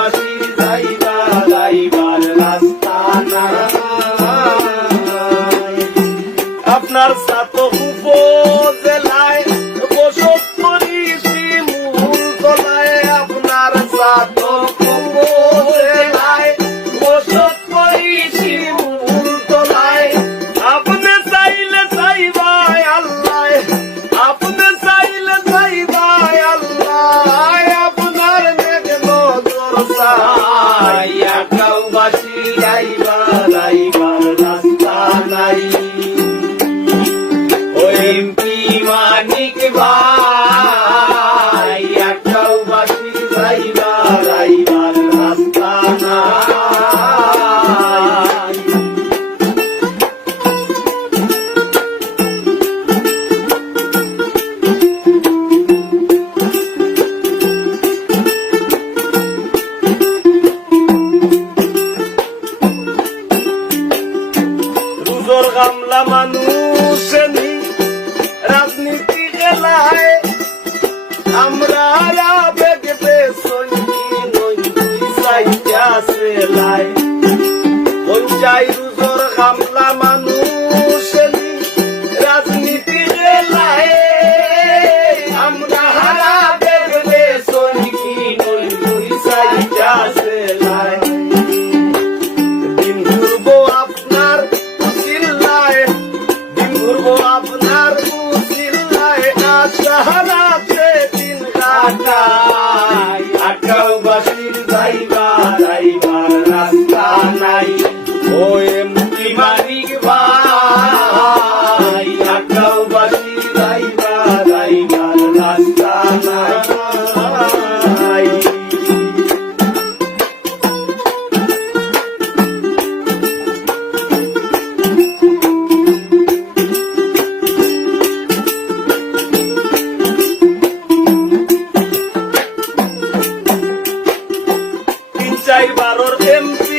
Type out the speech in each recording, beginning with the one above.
vasilha e Bye. Bye. বেলায় ওই যাই দুজোর হামলা মানুষ রাজনীতি বেলায় আমরা হারা বেগলে সনিকি নই সাইটা আপনার সিল্লায় দিন আপনার Him.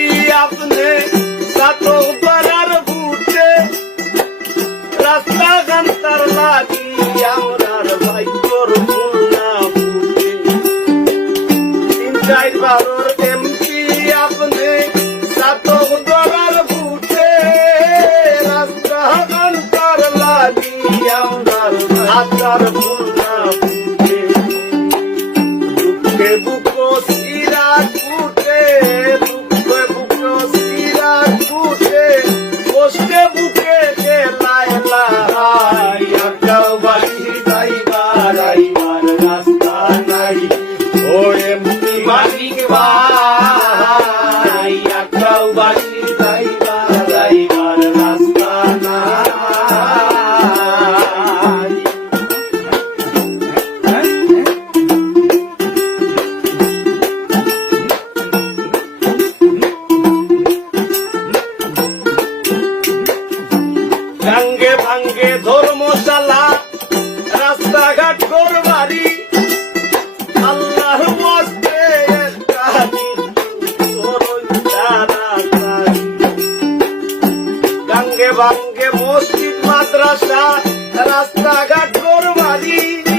রাস্তাঘাট করবারি। আল্লাহ গঙ্গে গাঙ্গে বাঙ্গে মসজিদ মাদ্রাসা রাস্তাঘাট করবারি।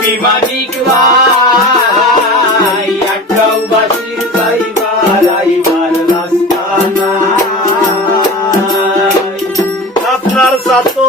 রূপী মানিক ভাই আটকাউবাসীর কাইবার আইবার রাস্তানা আপনার সাথে